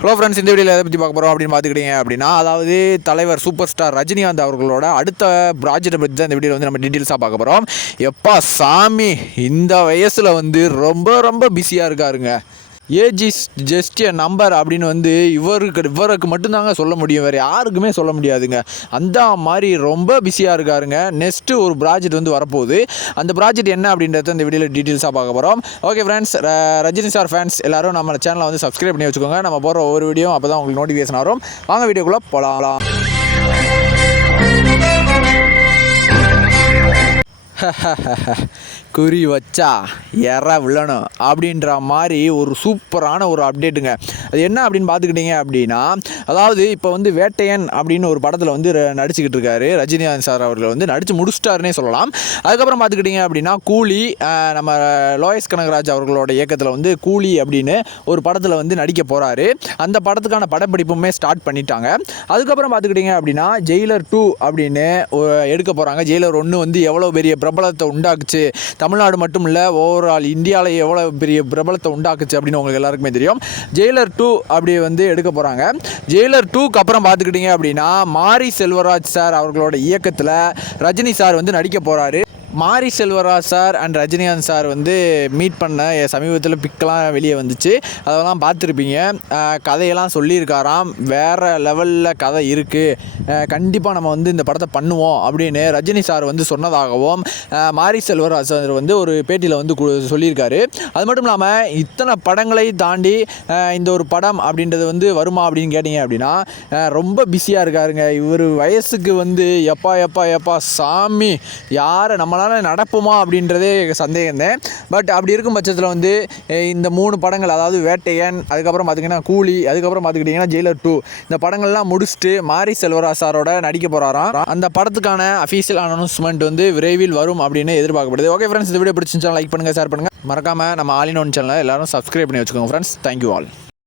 Hello friends இந்த வீடியோவில் எதை பற்றி பார்க்க போகிறோம் அப்படின்னு பார்த்துக்கிட்டீங்க அப்படின்னா அதாவது தலைவர் சூப்பர் ஸ்டார் ரஜினிகாந்த் அவர்களோட அடுத்த ப்ராஜெக்டை பற்றி தான் இந்த வீடியோவில் வந்து நம்ம டீட்டெயில்ஸாக பார்க்க போகிறோம் எப்பா சாமி இந்த வயசில் வந்து ரொம்ப ரொம்ப பிஸியாக இருக்காருங்க. ஏஜிஸ் ஜஸ்ட் எ நம்பர் அப்படின்னு வந்து இவருக்கு இவருக்கு மட்டும்தாங்க சொல்ல முடியும். வேறு யாருக்குமே சொல்ல முடியாதுங்க. அந்த மாதிரி ரொம்ப பிஸியாக இருக்காருங்க. நெக்ஸ்ட்டு ஒரு ப்ராஜெக்ட் வந்து வரப்போகுது. அந்த ப்ராஜெக்ட் என்ன அப்படின்றத இந்த வீடியோவில் டீட்டெயில்ஸாக பார்க்க போகிறோம் okay friends Rajini sir fans எல்லோரும் நம்ம சேனலை வந்து சப்ஸ்கிரைப் பண்ணி வச்சுக்கோங்க. நம்ம போகிற ஒவ்வொரு வீடியோ அப்போ தான் உங்களுக்கு நோட்டிஃபிகேஷன் வரும். வாங்க வீடியோக்குள்ளே போகலாம் குறி வச்சா எற விழணும் அப்படின்ற மாதிரி ஒரு சூப்பரான ஒரு அப்டேட்டுங்க. அது என்ன அப்படின்னு பார்த்துக்கிட்டிங்க அப்படின்னா அதாவது இப்போ வந்து வேட்டையன் அப்படின்னு ஒரு படத்தில் வந்து நடிச்சுக்கிட்டு இருக்காரு. ரஜினிகாந்த் சார் அவர்கள் வந்து நடித்து முடிச்சிட்டாருன்னே சொல்லலாம். அதுக்கப்புறம் பார்த்துக்கிட்டிங்க அப்படின்னா கூலி நம்ம லோயஸ் கனகராஜ் அவர்களோட இயக்கத்தில் வந்து கூலி அப்படின்னு ஒரு படத்தில் வந்து நடிக்க போகிறாரு அந்த படத்துக்கான படப்பிடிப்புமே ஸ்டார்ட் பண்ணிட்டாங்க. அதுக்கப்புறம் பார்த்துக்கிட்டிங்க அப்படின்னா ஜெயிலர் டூ அப்படின்னு எடுக்க போகிறாங்க ஜெயிலர் ஒன்று வந்து எவ்வளோ பெரிய பிரபலத்தை உண்டாக்குச்சு. தமிழ்நாடு மட்டும் இல்லை ஓவரால் இந்தியாவில் எவ்வளோ பெரிய பிரபலத்தை உண்டாக்குச்சு அப்படின்னு உங்களுக்கு எல்லாருக்குமே தெரியும். ஜெயிலர் டூ அப்படி வந்து எடுக்க போகிறாங்க ஜெயிலர் டூக்கு அப்புறம் பார்த்துக்கிட்டிங்க அப்படின்னா மாரி செல்வராஜ் சார் அவர்களோட இயக்கத்தில் ரஜினி சார் வந்து நடிக்க போகிறாரு Mari Selvaraj sir and Rajinikanth sir வந்து மீட் பண்ண சமீபத்தில் பிக்கெலாம் வெளியே வந்துச்சு. அதெல்லாம் பார்த்துருப்பீங்க. கதையெல்லாம் சொல்லியிருக்காராம். வேறு லெவலில் கதை இருக்குது கண்டிப்பாக நம்ம வந்து இந்த படத்தை பண்ணுவோம் அப்படின்னு ரஜினி சார் வந்து சொன்னதாகவும் மாரி செல்வராஜ் சார் வந்து ஒரு பேட்டியில் வந்து கு- சொல்லியிருக்காரு. அது மட்டும் இல்லாமல் இத்தனை படங்களை தாண்டி இந்த ஒரு படம் அப்படின்றது வந்து வருமா அப்படின்னு கேட்டிங்க அப்படின்னா ரொம்ப பிஸியாக இருக்காருங்க. இவர் வயசுக்கு வந்து எப்பா எப்பா எப்பா சாமி யாரை நம்மளால் நடப்புமா அப்படின்றதே சந்தேகம்தான். பட் அப்படி இருக்கும் பட்சத்தில் வந்து இந்த மூணு படங்கள் அதாவது வேட்டையன் அதுக்கப்புறம் பார்த்திங்கன்னா கூலி அதுக்கப்புறம் பார்த்துக்கிட்டிங்கன்னா ஜெயிலர் டூ இந்த படங்கள்லாம் முடிச்சுட்டு மாரி செல்வராஜ் சாரோட நடிக்க போகிறாராம் அந்த படத்துக்கான அஃபீஷியல் அனௌன்ஸ்மெண்ட் வந்து விரைவில் வரும் அப்படின்னு எதிர்பார்க்கப்படுது. ஓகே ஃப்ரெண்ட்ஸ் இந்த வீடியோ பிடிச்சிருந்தா லைக் பண்ணுங்கள் ஷேர் பண்ணுங்கள் மறக்காமல் நம்ம ஆலின் ஒன் சேனலை எல்லாரும் சப்ஸ்கிரைப் பண்ணி வச்சுக்கோங்க ஃப்ரெண்ட்ஸ் தேங்க்யூ ஆல்